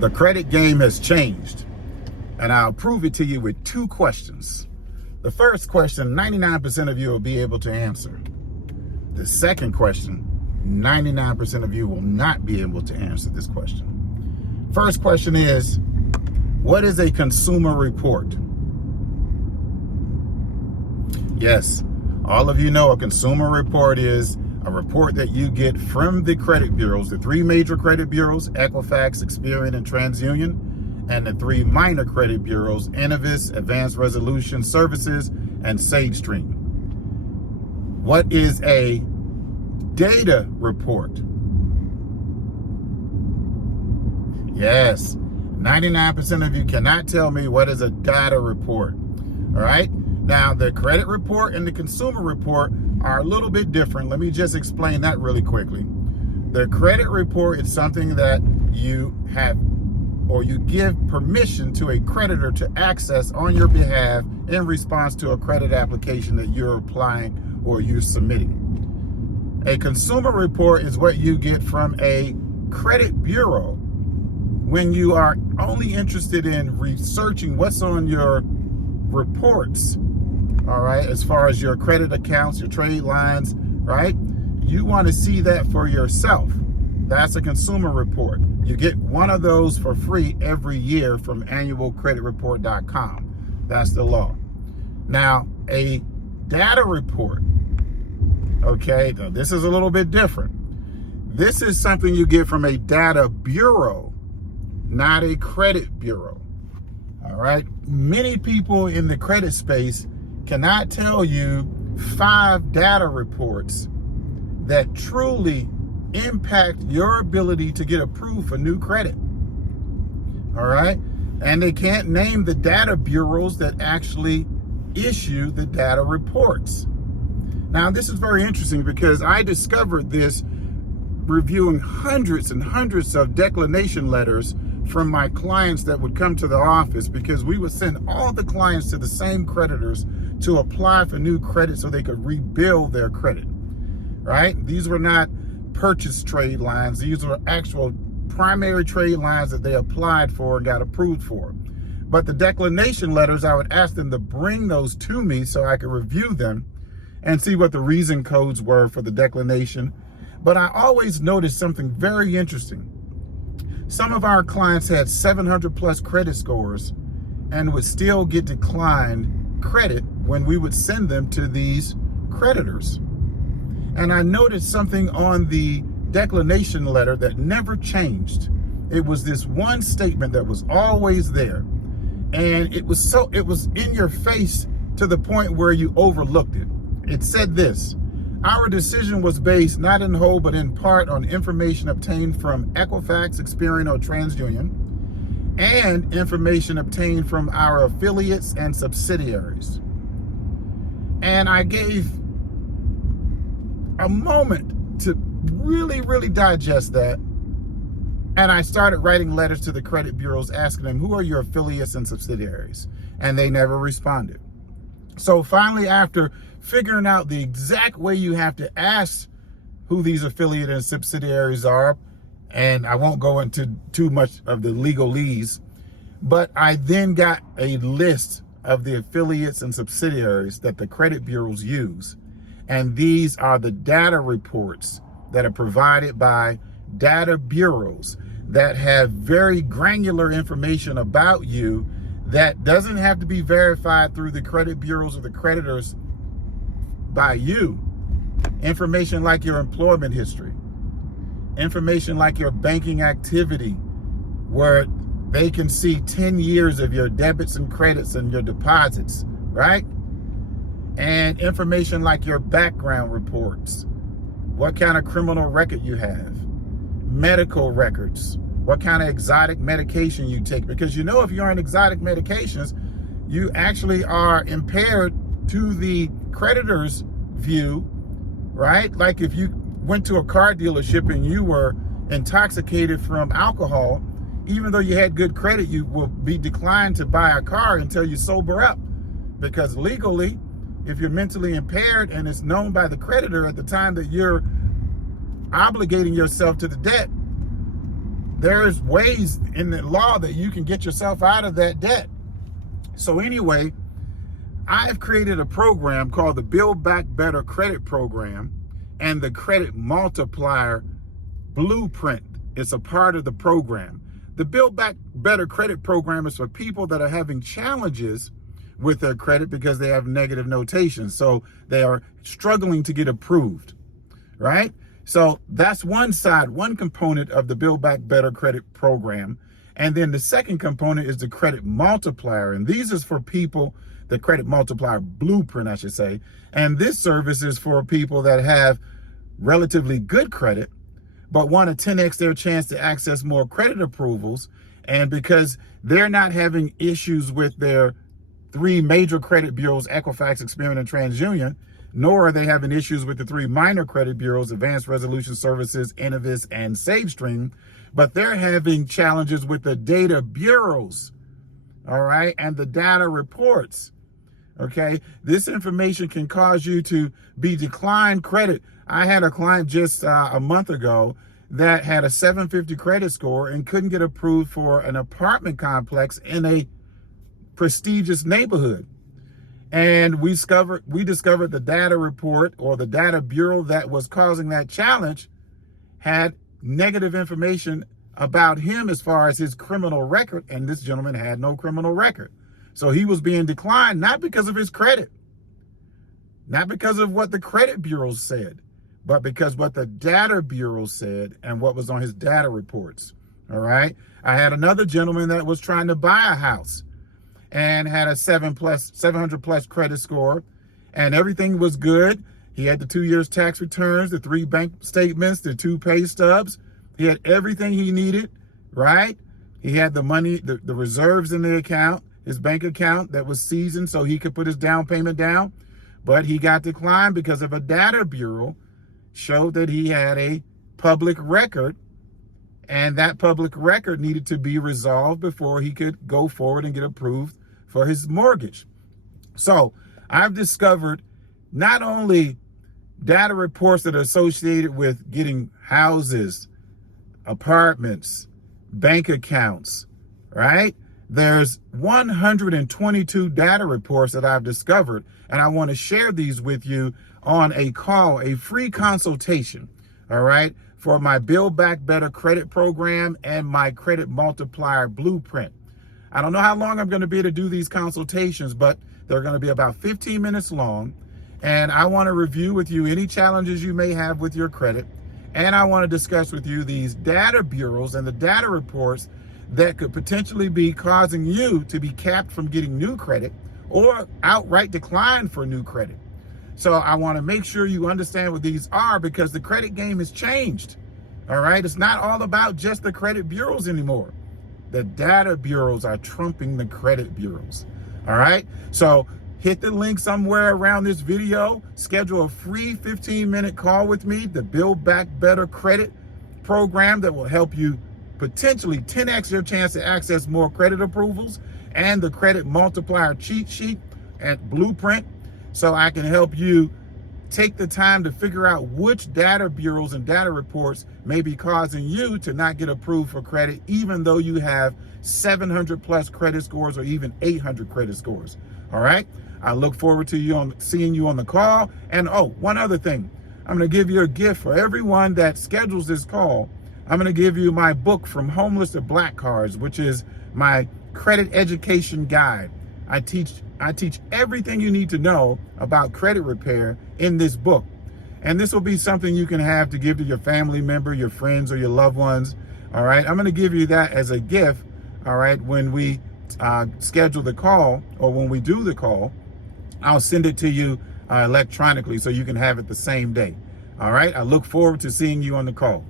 The credit game has changed, and I'll prove it to you with two questions. The first question, 99% of you will be able to answer. The second question, 99% of you will not be able to answer this question. First question is, what is a consumer report? Yes, all of you know a consumer report is a report that you get from the credit bureaus, the three major credit bureaus, Equifax, Experian, and TransUnion, and the three minor credit bureaus, Innovis, Advanced Resolution Services, and SageStream. What is a data report? Yes, 99% of you cannot tell me what is a data report. All right. Now, the credit report and the consumer report are a little bit different. Let me just explain that really quickly. The credit report is something that you have or you give permission to a creditor to access on your behalf in response to a credit application that you're applying or you're submitting. A consumer report is what you get from a credit bureau when you are only interested in researching what's on your reports, all right, as far as your credit accounts, your trade lines, right? You want to see that for yourself. That's a consumer report. You get one of those for free every year from annualcreditreport.com. That's the law. Now, a data report, okay, now this is a little bit different. This is something you get from a data bureau, not a credit bureau. All right. Many people in the credit space cannot tell you 5 data reports that truly impact your ability to get approved for new credit. All right. And they can't name the data bureaus that actually issue the data reports. Now, this is very interesting because I discovered this reviewing hundreds and hundreds of declination letters from my clients that would come to the office, because we would send all the clients to the same creditors to apply for new credit so they could rebuild their credit, right? These were not purchase trade lines. These were actual primary trade lines that they applied for and got approved for. But the declination letters, I would ask them to bring those to me so I could review them and see what the reason codes were for the declination. But I always noticed something very interesting. Some of our clients had 700 plus credit scores and would still get declined credit when we would send them to these creditors. And I noticed something on the declination letter that never changed. It was this one statement that was always there. And it was in your face to the point where you overlooked it. It said this: our decision was based not in whole, but in part on information obtained from Equifax, Experian, or TransUnion, and information obtained from our affiliates and subsidiaries. And I gave a moment to really, really digest that. And I started writing letters to the credit bureaus asking them, who are your affiliates and subsidiaries? And they never responded. So finally, after figuring out the exact way you have to ask who these affiliate and subsidiaries are, and I won't go into too much of the legalese, but I then got a list of the affiliates and subsidiaries that the credit bureaus use. And these are the data reports that are provided by data bureaus that have very granular information about you that doesn't have to be verified through the credit bureaus or the creditors by you. Information like your employment history, information like your banking activity, where they can see 10 years of your debits and credits and your deposits, right? And information like your background reports, what kind of criminal record you have, medical records, what kind of exotic medication you take. Because you know, if you're on exotic medications, you actually are impaired to the creditor's view, right? Like if you went to a car dealership and you were intoxicated from alcohol, even though you had good credit, you will be declined to buy a car until you sober up. Because legally, if you're mentally impaired and it's known by the creditor at the time that you're obligating yourself to the debt, there's ways in the law that you can get yourself out of that debt. So anyway, I've created a program called the Build Back Better Credit Program and the Credit Multiplier Blueprint. It's a part of the program. The Build Back Better Credit Program is for people that are having challenges with their credit because they have negative notation. So they are struggling to get approved, right? So that's one side, one component of the Build Back Better Credit Program. And then the second component is the Credit Multiplier. And these is for people, the Credit Multiplier Blueprint, I should say. And this service is for people that have relatively good credit, but want to 10x their chance to access more credit approvals. And because they're not having issues with their three major credit bureaus, Equifax, Experian, and TransUnion, nor are they having issues with the three minor credit bureaus, Advanced Resolution Services, Innovis, and SaveStream, but they're having challenges with the data bureaus, all right, and the data reports, okay? This information can cause you to be declined credit. I had a client just a month ago that had a 750 credit score and couldn't get approved for an apartment complex in a prestigious neighborhood. And we discovered the data report or the data bureau that was causing that challenge had negative information about him as far as his criminal record, and this gentleman had no criminal record. So he was being declined not because of his credit, not because of what the credit bureaus said, but because what the data bureau said and what was on his data reports. All right. I had another gentleman that was trying to buy a house and had a 700 plus credit score, and everything was good. He had the 2 years tax returns, the 3 bank statements, the 2 pay stubs. He had everything he needed, right? He had the money, the reserves in the account, his bank account that was seasoned so he could put his down payment down. But he got declined because of a data bureau showed that he had a public record, and that public record needed to be resolved before he could go forward and get approved for his mortgage. So I've discovered not only data reports that are associated with getting houses, apartments, bank accounts, right? There's 122 data reports that I've discovered, and I want to share these with you on a call, a free consultation, all right, for my Build Back Better Credit Program and my Credit Multiplier Blueprint. I don't know how long I'm going to be able to do these consultations, but they're going to be about 15 minutes long. And I want to review with you any challenges you may have with your credit. And I want to discuss with you these data bureaus and the data reports that could potentially be causing you to be capped from getting new credit or outright declined for new credit. So I want to make sure you understand what these are, because the credit game has changed. All right. It's not all about just the credit bureaus anymore. The data bureaus are trumping the credit bureaus. All right. So hit the link somewhere around this video, schedule a free 15-minute call with me, the Build Back Better Credit Program that will help you potentially 10x your chance to access more credit approvals, and the Credit Multiplier Cheat Sheet and Blueprint, so I can help you take the time to figure out which data bureaus and data reports may be causing you to not get approved for credit, even though you have 700 plus credit scores or even 800 credit scores. All right. I look forward to seeing you on the call. And oh, one other thing, I'm going to give you a gift for everyone that schedules this call. I'm going to give you my book, From Homeless to Black Cards, which is my credit education guide. I teach everything you need to know about credit repair in this book. And this will be something you can have to give to your family member, your friends, or your loved ones. All right. I'm going to give you that as a gift. All right. When we schedule the call, or when we do the call, I'll send it to you electronically so you can have it the same day. All right. I look forward to seeing you on the call.